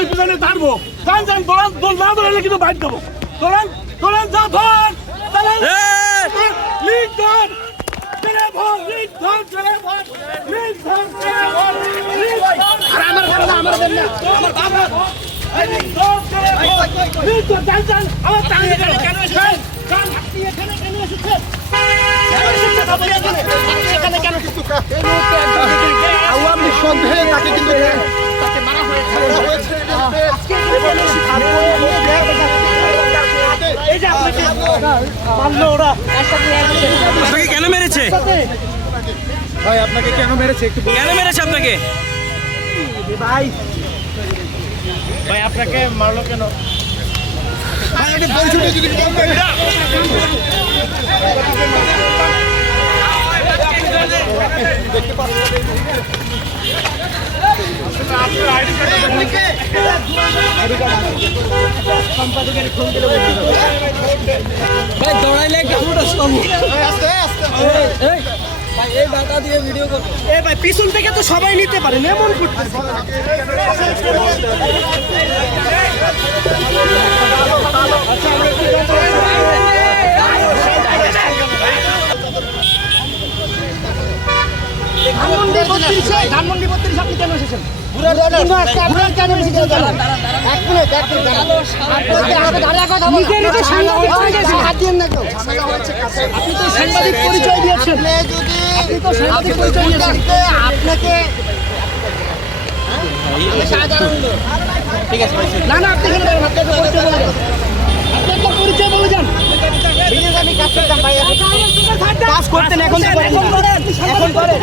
আমি পিছনে দাঁড়বো। যান যান, দোল না ধরলে কিন্তু বাইর দেবো। ধরেন ধরেন, যা ধর লিড ধর, ছেড়ে ধর, লিড ধর, ছেড়ে ধর, লিড ধর, ছেড়ে ধর, লিড ধর। আর আমার বাবা, আমার বাবা, আমার বাবা লিড ধর, ছেড়ে ধর, লিড ধর। যান যান, আমার টাইম কেন এসেছেন? যান, আপনি এখানে কেন এসেছেন? আওয়ামী সন্দেহে তাকে কিন্তু তাকে মারা হয়েছে। আপনাকে কেন মেরেছে? ভাই আপনাকে কেন মেরেছে একটু কেন মেরেছে আপনাকে? ভাই ভাই আপনাকে মারলো কেন? দেখতে দৌড়াইলে কেমনটা ভাই পিছন থেকে তো সবাই নিতে পারেন, এমন করতেছে। ধানমন্ডি 32 আপনি কেন এসেছেন? কেন এসেছেন? আপনি তো সাংবাদিক পরিচয় দিয়েছেন, আপনি তো সাংবাদিক পরিচয় দিয়েছেন। আপনাকে ঠিক আছে না না, আপনি এখানে আপনাকে পরিচয় বলে যান, আপনাকে পরিচয় বলে যান। আমি কাজ করতাম ভাই, কাজ করতেন, এখন করেন, এখন করেন।